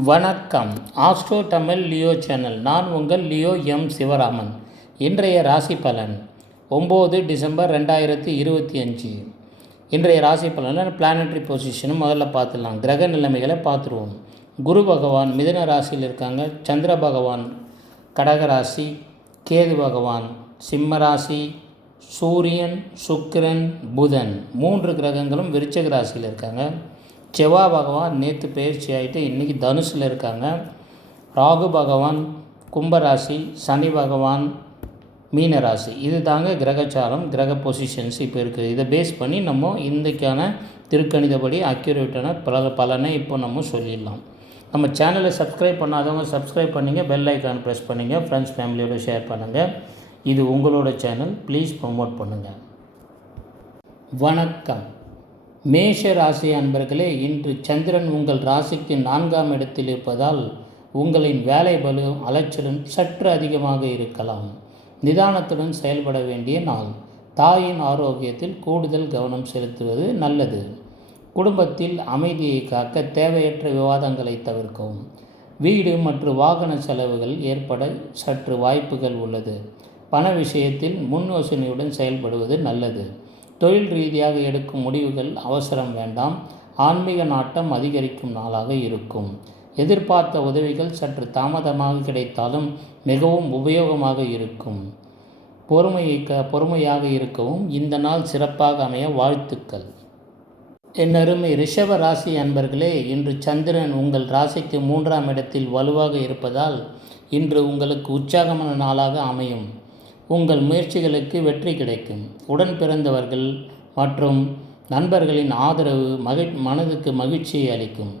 வணக்கம். Astro Tamil Leo channel. நான் உங்கள் லியோ எம் சிவராமன். இன்றைய ராசி பலன் 9 டிசம்பர் 2025. இன்றைய ராசி பலனில் பிளானட்ரி பொசிஷனும் முதல்ல பார்த்துடலாம். கிரக நிலைமைகளை பார்த்துருவோம். குரு பகவான் மிதுன ராசியில் இருக்காங்க. சந்திர பகவான் கடக ராசி, கேது பகவான் சிம்ம ராசி, சூரியன், சுக்கிரன், புதன் 3 கிரகங்களும் விருச்சிக ராசியில் இருக்காங்க. செவ்வாய் பகவான் நேற்று பயிற்சி ஆகிட்டு இன்றைக்கி தனுசில் இருக்காங்க. ராகு பகவான் கும்பராசி, சனி பகவான் மீனராசி. இது தாங்க கிரகச்சாரம், கிரக பொசிஷன்ஸ் இப்போ இருக்குது. இதை பேஸ் பண்ணி நம்ம இன்றைக்கான திருக்கணிதப்படி அக்யூரேட்டான பலனை இப்போ நம்ம சொல்லிடலாம். நம்ம சேனலை சப்ஸ்கிரைப் பண்ணாதவங்க சப்ஸ்கிரைப் பண்ணுங்கள், பெல் ஐக்கான் ப்ரெஸ் பண்ணுங்கள், ஃப்ரெண்ட்ஸ் ஃபேமிலியோடு ஷேர் பண்ணுங்கள். இது உங்களோட சேனல், ப்ளீஸ் ப்ரமோட் பண்ணுங்கள். வணக்கம். மேஷ ராசி அன்பர்களே, இன்று சந்திரன் உங்கள் ராசிக்கு 4ஆம் இடத்தில் இருப்பதால் உங்களின் வேலை பளு அலைச்சலும் சற்று அதிகமாக இருக்கலாம். நிதானத்துடன் செயல்பட வேண்டிய நாள். தாயின் ஆரோக்கியத்தில் கூடுதல் கவனம் செலுத்துவது நல்லது. குடும்பத்தில் அமைதியை காக்க தேவையற்ற விவாதங்களை தவிர்க்கவும். வீடு மற்றும் வாகன செலவுகள் ஏற்பட சற்று வாய்ப்புகள் உள்ளது. பண விஷயத்தில் முன் யோசனையுடன் செயல்படுவது நல்லது. தொழில் ரீதியாக எடுக்கும் முடிவுகள் அவசரம் வேண்டாம். ஆன்மீக நாட்டம் அதிகரிக்கும் நாளாக இருக்கும். எதிர்பார்த்த உதவிகள் சற்று தாமதமாக கிடைத்தாலும் மிகவும் உபயோகமாக இருக்கும். பொறுமையாக இருக்கவும் இந்த நாள் சிறப்பாக அமைய வாழ்த்துக்கள். என் அருமை ரிஷப ராசி அன்பர்களே, இன்று சந்திரன் உங்கள் ராசிக்கு 3ஆம் இடத்தில் வலுவாக இருப்பதால் இன்று உங்களுக்கு உற்சாகமான நாளாக அமையும். உங்கள் முயற்சிகளுக்கு வெற்றி கிடைக்கும். உடன் பிறந்தவர்கள் மற்றும் நண்பர்களின் ஆதரவு மனதுக்கு மகிழ்ச்சியை அளிக்கும்.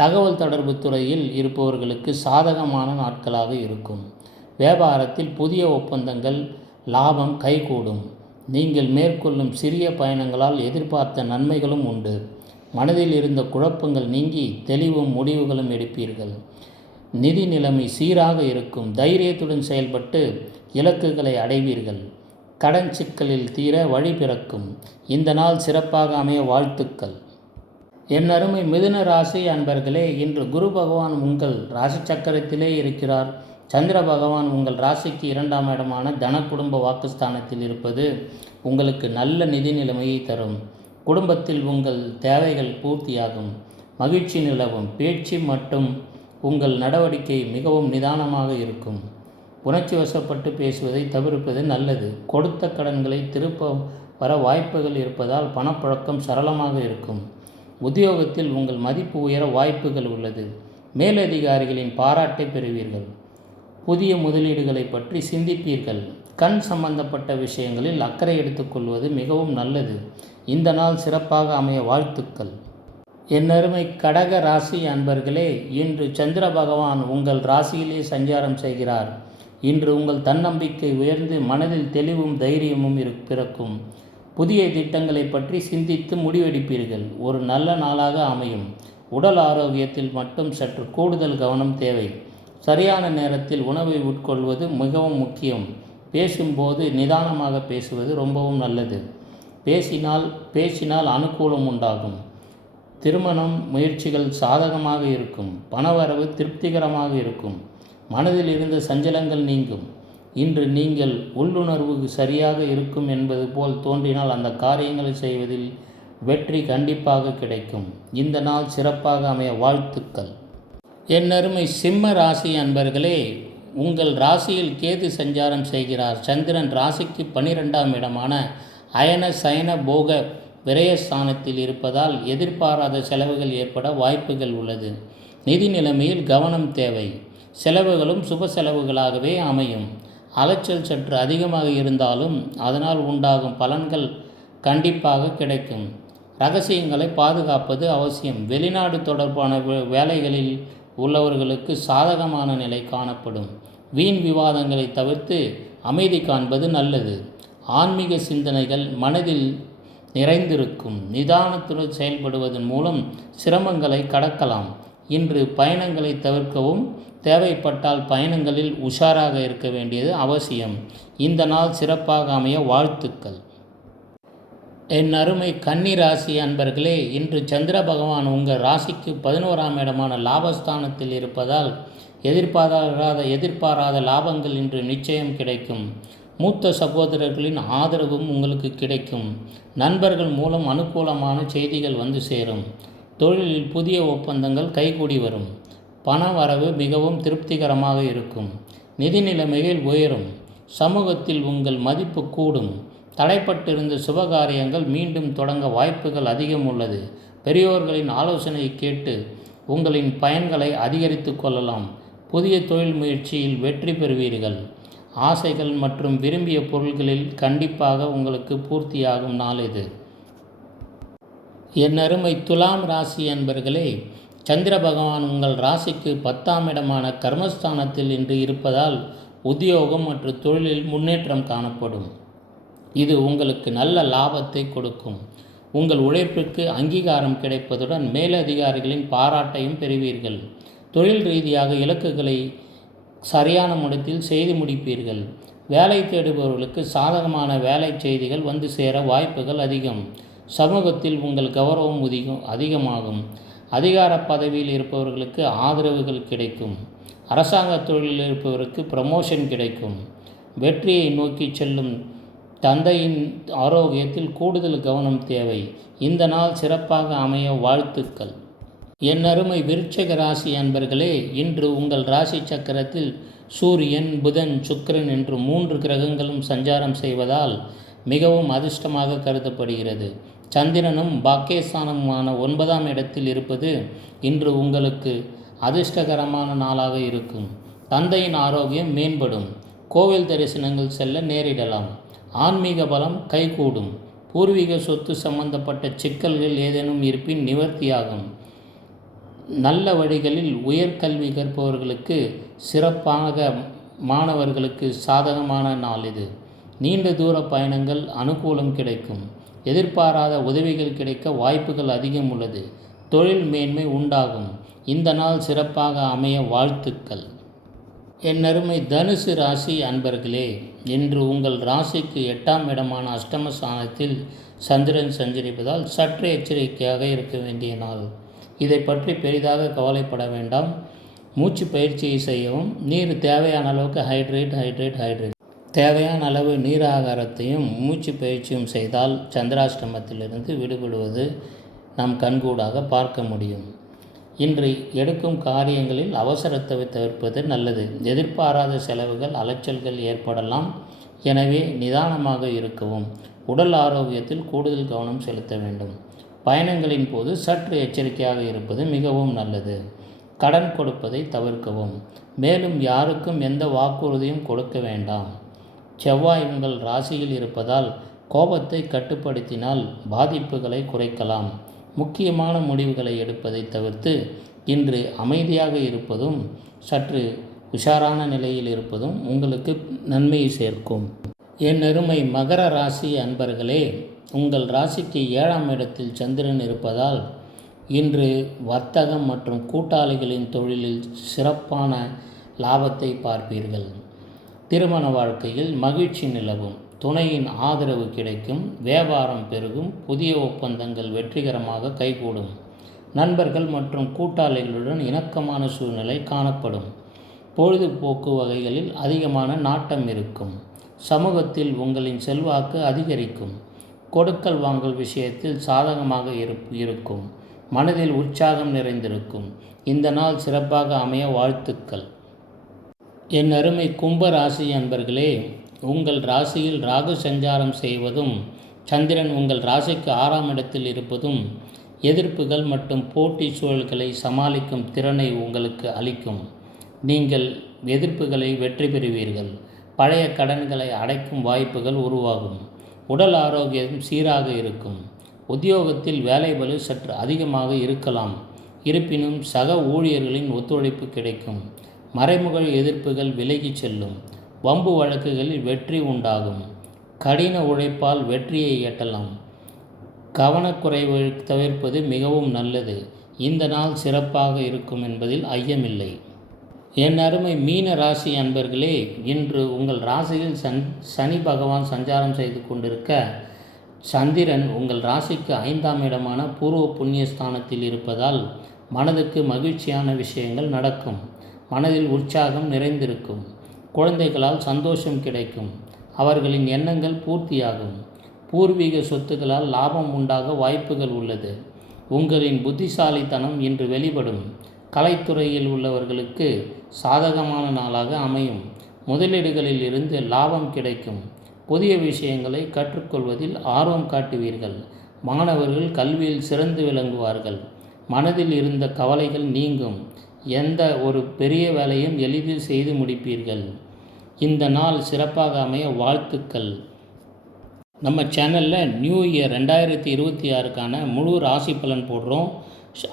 தகவல் தொடர்பு துறையில் இருப்பவர்களுக்கு சாதகமான நாட்களாக இருக்கும். வியாபாரத்தில் புதிய ஒப்பந்தங்கள், லாபம் கைகூடும். நீங்கள் மேற்கொள்ளும் சிறிய பயணங்களால் எதிர்பார்த்த நன்மைகளும் உண்டு. மனதில் இருந்த குழப்பங்கள் நீங்கி தெளிவும் முடிவுகளும் எடுப்பீர்கள். நிதி நிலைமை சீராக இருக்கும். தைரியத்துடன் செயல்பட்டு இலக்குகளை அடைவீர்கள். கடன் சிக்கலில் தீர வழி பிறக்கும். இந்த நாள் சிறப்பாக அமைய வாழ்த்துக்கள். என் அருமை மிதுன ராசி அன்பர்களே, இன்று குரு பகவான் உங்கள் ராசி சக்கரத்திலே இருக்கிறார். சந்திர பகவான் உங்கள் ராசிக்கு 2ஆம் இடமான தன குடும்ப வாக்குஸ்தானத்தில் இருப்பது உங்களுக்கு நல்ல நிதி நிலைமையை தரும். குடும்பத்தில் உங்கள் தேவைகள் பூர்த்தியாகும். மகிழ்ச்சி நிலவும். பேச்சு மற்றும் உங்கள் நடவடிக்கை மிகவும் நிதானமாக இருக்கும். உணர்ச்சி வசப்பட்டு பேசுவதை தவிர்ப்பது நல்லது. கொடுத்த கடன்களை திருப்ப வர வாய்ப்புகள் இருப்பதால் பணப்புழக்கம் சரளமாக இருக்கும். உத்தியோகத்தில் உங்கள் மதிப்பு உயர வாய்ப்புகள் உள்ளது. மேலதிகாரிகளின் பாராட்டை பெறுவீர்கள். புதிய முதலீடுகளை பற்றி சிந்திப்பீர்கள். கண் சம்பந்தப்பட்ட விஷயங்களில் அக்கறை எடுத்துக்கொள்வது மிகவும் நல்லது. இந்த நாள் சிறப்பாக அமைய வாழ்த்துக்கள். என் அருமை கடக ராசி அன்பர்களே, இன்று சந்திர பகவான் உங்கள் ராசியிலே சஞ்சாரம் செய்கிறார். இன்று உங்கள் தன்னம்பிக்கை உயர்ந்து மனதில் தெளிவும் தைரியமும் பிறக்கும். புதிய திட்டங்களை பற்றி சிந்தித்து முடிவெடுப்பீர்கள். ஒரு நல்ல நாளாக அமையும். உடல் ஆரோக்கியத்தில் மட்டும் சற்று கூடுதல் கவனம் தேவை. சரியான நேரத்தில் உணவை உட்கொள்வது மிகவும் முக்கியம். பேசும்போது நிதானமாக பேசுவது ரொம்பவும் நல்லது. பேசினால் அனுகூலம் உண்டாகும். திருமணம் முயற்சிகள் சாதகமாக இருக்கும். பணவரவு திருப்திகரமாக இருக்கும். மனதில் இருந்த சஞ்சலங்கள் நீங்கும். இன்று நீங்கள் உள்ளுணர்வு சரியாக இருக்கும் என்பது போல் தோன்றினால் அந்த காரியங்களை செய்வதில் வெற்றி கண்டிப்பாக கிடைக்கும். இந்த நாள் சிறப்பாக அமைய வாழ்த்துக்கள். என் அருமை சிம்ம ராசி அன்பர்களே, உங்கள் ராசியில் கேது சஞ்சாரம் செய்கிறார். சந்திரன் ராசிக்கு 12ஆம் இடமான அயன சயன போக விரயஸ்தானத்தில் இருப்பதால் எதிர்பாராத செலவுகள் ஏற்பட வாய்ப்புகள் உள்ளது. நிதி நிலைமையில் கவனம் தேவை. செலவுகளும் சுப செலவுகளாகவே அமையும். அலைச்சல் சற்று அதிகமாக இருந்தாலும் அதனால் உண்டாகும் பலன்கள் கண்டிப்பாக கிடைக்கும். இரகசியங்களை பாதுகாப்பது அவசியம். வெளிநாடு தொடர்பான வேலைகளில் உள்ளவர்களுக்கு சாதகமான நிலை காணப்படும். வீண் விவாதங்களை தவிர்த்து அமைதி காண்பது நல்லது. ஆன்மீக சிந்தனைகள் மனதில் நிறைந்திருக்கும். நிதானத்துடன் செயல்படுவதன் மூலம் சிரமங்களை கடக்கலாம். இன்று பயணங்களை தவிர்க்கவும். தேவைப்பட்டால் பயணங்களில் உஷாராக இருக்க வேண்டியது அவசியம். இந்த நாள் சிறப்பாக அமைய வாழ்த்துக்கள். என் அருமை கன்னி ராசி அன்பர்களே, இன்று சந்திர பகவான் உங்கள் ராசிக்கு 11ஆம் இடமான லாபஸ்தானத்தில் இருப்பதால் எதிர்பாராத லாபங்கள் இன்று நிச்சயம் கிடைக்கும். மூத்த சகோதரர்களின் ஆதரவும் உங்களுக்கு கிடைக்கும். நண்பர்கள் மூலம் அனுகூலமான செய்திகள் வந்து சேரும். தொழிலில் புதிய ஒப்பந்தங்கள் கைகூடி வரும். பண வரவு மிகவும் திருப்திகரமாக இருக்கும். நிதி நிலைமைகள் உயரும். சமூகத்தில் உங்கள் மதிப்பு கூடும். தடைப்பட்டிருந்த சுபகாரியங்கள் மீண்டும் தொடங்க வாய்ப்புகள் அதிகம் உள்ளது. பெரியோர்களின் ஆலோசனையை கேட்டு உங்களின் பயன்களை அதிகரித்து கொள்ளலாம். புதிய தொழில் முயற்சியில் வெற்றி பெறுவீர்கள். ஆசைகள் மற்றும் விரும்பிய பொருள்களில் கண்டிப்பாக உங்களுக்கு பூர்த்தியாகும் நாள் இது. என் அருமை துலாம் ராசி அன்பர்களே, சந்திர பகவான் உங்கள் ராசிக்கு 10ஆம் இடமான கர்மஸ்தானத்தில் இன்று இருப்பதால் உத்தியோகம் மற்றும் தொழிலில் முன்னேற்றம் காணப்படும். இது உங்களுக்கு நல்ல லாபத்தை கொடுக்கும். உங்கள் உழைப்பிற்கு அங்கீகாரம் கிடைப்பதுடன் மேலதிகாரிகளின் பாராட்டையும் பெறுவீர்கள். தொழில் ரீதியாக இலக்குகளை சரியான முடத்தில் செய்து முடிப்பீர்கள். வேலை தேடுபவர்களுக்கு சாதகமான வேலை செய்திகள் வந்து சேர வாய்ப்புகள் அதிகம். சமூகத்தில் உங்கள் கௌரவம் அதிகமாகும். அதிகார பதவியில் இருப்பவர்களுக்கு ஆதரவுகள் கிடைக்கும். அரசாங்க தொழிலில் இருப்பவருக்கு ப்ரமோஷன் கிடைக்கும். வெற்றியை நோக்கி செல்லும் தந்தையின் ஆரோக்கியத்தில் கூடுதல் கவனம் தேவை. இந்த நாள் சிறப்பாக அமைய வாழ்த்துக்கள். என் அருமை விருச்சிக ராசி அன்பர்களே, இன்று உங்கள் ராசி சக்கரத்தில் சூரியன், புதன், சுக்கிரன் என்று 3 கிரகங்களும் சஞ்சாரம் செய்வதால் மிகவும் அதிர்ஷ்டமாக கருதப்படுகிறது. சந்திரனும் பாக்கியஸ்தானமுமான 9ஆம் இடத்தில் இருப்பது இன்று உங்களுக்கு அதிர்ஷ்டகரமான நாளாக இருக்கும். தந்தையின் ஆரோக்கியம் மேம்படும். கோவில் தரிசனங்கள் செல்ல நேரிடலாம். ஆன்மீக பலம் கைகூடும். பூர்வீக சொத்து சம்பந்தப்பட்ட சிக்கல்கள் ஏதேனும் இருப்பின் நிவர்த்தியாகும். நல்ல வழிகளில் உயர்கல்வி கற்பவர்களுக்கு சிறப்பாக மாணவர்களுக்கு சாதகமான நாள் இது. நீண்ட தூர பயணங்கள் அனுகூலம் கிடைக்கும். எதிர்பாராத உதவிகள் கிடைக்க வாய்ப்புகள் அதிகம் உள்ளது. தொழில் மேன்மை உண்டாகும். இந்த நாள் சிறப்பாக அமைய வாழ்த்துக்கள். என் அருமை தனுசு ராசி அன்பர்களே, இன்று உங்கள் ராசிக்கு 8ஆம் இடமான அஷ்டமஸ்தானத்தில் சந்திரன் சஞ்சரிப்பதால் சற்று எச்சரிக்கையாக இருக்க வேண்டிய நாள். இதை பற்றி பெரிதாக கவலைப்பட வேண்டாம். மூச்சு பயிற்சியை செய்யவும். நீர் தேவையான அளவுக்கு ஹைட்ரேட் தேவையான அளவு நீர் ஆகாரத்தையும் மூச்சு பயிற்சியும் செய்தால் சந்திராஷ்டமத்திலிருந்து விடுபடுவது நாம் கண்கூடாக பார்க்க முடியும். இன்று எடுக்கும் காரியங்களில் அவசரத்தை தவிர்ப்பது நல்லது. எதிர்பாராத செலவுகள், அலைச்சல்கள் ஏற்படலாம். எனவே நிதானமாக இருக்கவும். உடல் ஆரோக்கியத்தில் கூடுதல் கவனம் செலுத்த வேண்டும். பயணங்களின் போது சற்று எச்சரிக்கையாக இருப்பது மிகவும் நல்லது. கடன் கொடுப்பதை தவிர்க்கவும். மேலும் யாருக்கும் எந்த வாக்குறுதியும் கொடுக்க வேண்டாம். செவ்வாய் உங்கள் ராசியில் இருப்பதால் கோபத்தை கட்டுப்படுத்தினால் பாதிப்புகளை குறைக்கலாம். முக்கியமான முடிவுகளை எடுப்பதை தவிர்த்து இன்று அமைதியாக இருப்பதும் சற்று உஷாரான நிலையில் இருப்பதும் உங்களுக்கு நன்மையை சேர்க்கும். என் அருமை மகர ராசி அன்பர்களே, உங்கள் ராசிக்கு 7ஆம் இடத்தில் சந்திரன் இருப்பதால் இன்று வர்த்தகம் மற்றும் கூட்டாளிகளின் தொழிலில் சிறப்பான லாபத்தை பார்ப்பீர்கள். திருமண வாழ்க்கையில் மகிழ்ச்சி நிலவும். துணையின் ஆதரவு கிடைக்கும். வியாபாரம் பெருகும். புதிய ஒப்பந்தங்கள் வெற்றிகரமாக கைகூடும். நண்பர்கள் மற்றும் கூட்டாளிகளுடன் இணக்கமான சூழ்நிலை காணப்படும். பொழுதுபோக்கு வகைகளில் அதிகமான நாட்டம் இருக்கும். சமூகத்தில் உங்களின் செல்வாக்கு அதிகரிக்கும். கொடுக்கல் வாங்கல் விஷயத்தில் சாதகமாக இருக்கும். மனதில் உற்சாகம் நிறைந்திருக்கும். இந்த நாள் சிறப்பாக அமைய வாழ்த்துக்கள். என் அருமை கும்ப ராசி அன்பர்களே, உங்கள் ராசியில் ராகு சஞ்சாரம் செய்வதும் சந்திரன் உங்கள் ராசிக்கு 6ஆம் இடத்தில் இருப்பதும் எதிர்ப்புகள் மற்றும் போட்டி சூழல்களை சமாளிக்கும் திறனை உங்களுக்கு அளிக்கும். நீங்கள் எதிர்ப்புகளை வெற்றி பெறுவீர்கள். பழைய கடன்களை அடைக்கும் வாய்ப்புகள் உருவாகும். உடல் ஆரோக்கியம் சீராக இருக்கும். உத்தியோகத்தில் வேலைபளு சற்று அதிகமாக இருக்கலாம். இருப்பினும் சக ஊழியர்களின் ஒத்துழைப்பு கிடைக்கும். மறைமுக எதிர்ப்புகள் விலகி செல்லும். வம்பு வழக்குகளில் வெற்றி உண்டாகும். கடின உழைப்பால் வெற்றியை எட்டலாம். கவனக்குறைவு தவிர்ப்பது மிகவும் நல்லது. இந்த நாள் சிறப்பாக இருக்கும் என்பதில் ஐயமில்லை. என் அருமை மீன ராசி அன்பர்களே, இன்று உங்கள் ராசியில் சனி பகவான் சஞ்சாரம் செய்து கொண்டிருக்க சந்திரன் உங்கள் ராசிக்கு 5ஆம் இடமான பூர்வ புண்ணிய ஸ்தானத்தில் இருப்பதால் மனதுக்கு மகிழ்ச்சியான விஷயங்கள் நடக்கும். மனதில் உற்சாகம் நிறைந்திருக்கும். குழந்தைகளால் சந்தோஷம் கிடைக்கும். அவர்களின் எண்ணங்கள் பூர்த்தியாகும். பூர்வீக சொத்துக்களால் லாபம் உண்டாக வாய்ப்புகள் உள்ளது. உங்களின் புத்திசாலித்தனம் இன்று வெளிப்படும். கலைத்துறையில் உள்ளவர்களுக்கு சாதகமான நாளாக அமையும். முதலீடுகளில் இருந்து லாபம் கிடைக்கும். புதிய விஷயங்களை கற்றுக்கொள்வதில் ஆர்வம் காட்டுவீர்கள். மாணவர்கள் கல்வியில் சிறந்து விளங்குவார்கள். மனதில் இருந்த கவலைகள் நீங்கும். எந்த ஒரு பெரிய வேலையும் எளிதில் செய்து முடிப்பீர்கள். இந்த நாள் சிறப்பாக அமைய வாழ்த்துக்கள். நம்ம சேனலில் நியூ இயர் 2026க்கான முழு ராசி பலன் போடுறோம்.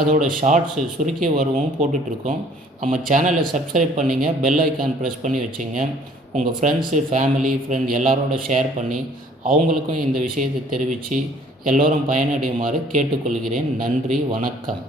அதோட ஷார்ட்ஸு சுருக்கிய வருவமும் போட்டுட்ருக்கோம். நம்ம சேனலை சப்ஸ்கிரைப் பண்ணிங்க, பெல் ஐக்கான் ப்ரெஸ் பண்ணி வச்சுங்க. உங்கள் ஃப்ரெண்ட்ஸு, ஃபேமிலி, ஃப்ரெண்ட் எல்லாரோட ஷேர் பண்ணி அவங்களுக்கும் இந்த விஷயத்தை தெரிவித்து எல்லோரும் பயனடையுமாறு கேட்டுக்கொள்கிறேன். நன்றி, வணக்கம்.